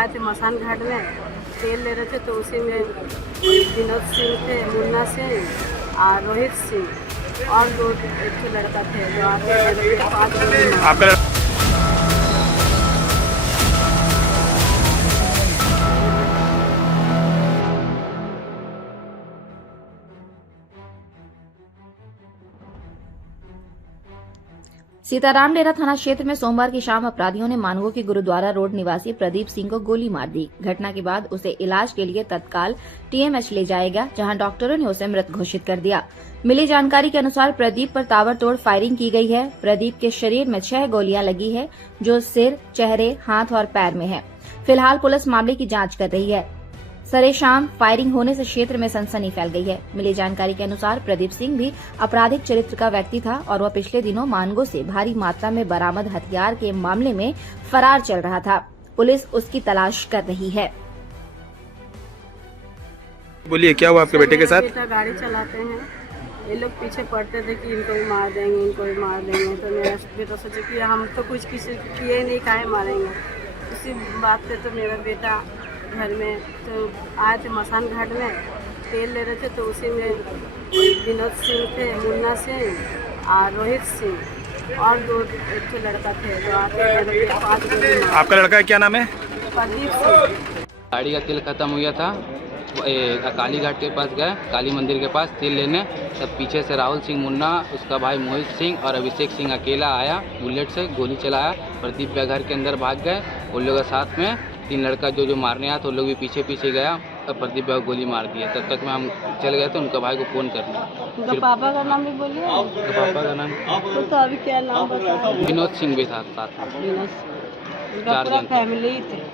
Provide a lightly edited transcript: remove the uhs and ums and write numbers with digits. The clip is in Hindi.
आए थे मसान घाट में, तेल ले रहे थे तो उसी में विनोद सिंह थे, मुन्ना सिंह और रोहित सिंह और दो एक लड़का थे जो आके मेरे पे 5 गोली मारे। आपका सीताराम डेरा थाना क्षेत्र में सोमवार की शाम अपराधियों ने मानगो के गुरुद्वारा रोड निवासी प्रदीप सिंह को गोली मार दी। घटना के बाद उसे इलाज के लिए तत्काल टीएमएच ले जाया गया, जहां डॉक्टरों ने उसे मृत घोषित कर दिया। मिली जानकारी के अनुसार प्रदीप पर ताबड़तोड़ फायरिंग की गई है। प्रदीप के शरीर में 6 गोलियां लगी है, जो सिर, चेहरे, हाथ और पैर में है। फिलहाल पुलिस मामले की जाँच कर रही है। सरेशाम फायरिंग होने से क्षेत्र में सनसनी फैल गई है। मिली जानकारी के अनुसार प्रदीप सिंह भी आपराधिक चरित्र का व्यक्ति था और वह पिछले दिनों मानगो से भारी मात्रा में बरामद हथियार के मामले में फरार चल रहा था। पुलिस उसकी तलाश कर रही है। बोलिए, क्या हुआ आपके बेटे के साथ? बेटा गाड़ी चलाते हैं, ये लोग पीछे पड़ते थे कि इनको भी मार देंगे, इनको भी मार देंगे। तो मेरा बेटा सोचे कि हम तो कुछ किसी किए ही नहीं, काहे मारेंगे। इसी बात पे तो मेरा बेटा घर में तो आए थे मसान घाट में, तेल ले रहे थे तो उसी में विनोद सिंह थे, मुन्ना सिंह और रोहित सिंह और दो एक लड़का थे जो आके मेरे पे 5 गोली मारे। आपका लड़का का क्या नाम है? प्रदीप सिंह। गाड़ी का तेल खत्म हो गया था, काली घाट के पास गए, काली मंदिर के पास तेल लेने। तब पीछे से राहुल सिंह मुन्ना, उसका भाई मोहित सिंह और अभिषेक सिंह अकेला आया, बुलेट से गोली चलाया। प्रदीप के घर के अंदर भाग गए। उन लोगों के साथ में 3 लड़का जो मारने आया तो उन लोग भी पीछे पीछे गया और प्रदीप भाई को गोली मार दिया। तब तक में हम चल गए थे उनका भाई को फोन करना। उनका पापा का नाम भी बोलिए। उनका पापा का नाम तो अभी क्या नाम बताया? विनोद सिंह भी था साथ में। उनका पूरा फैमिली थे।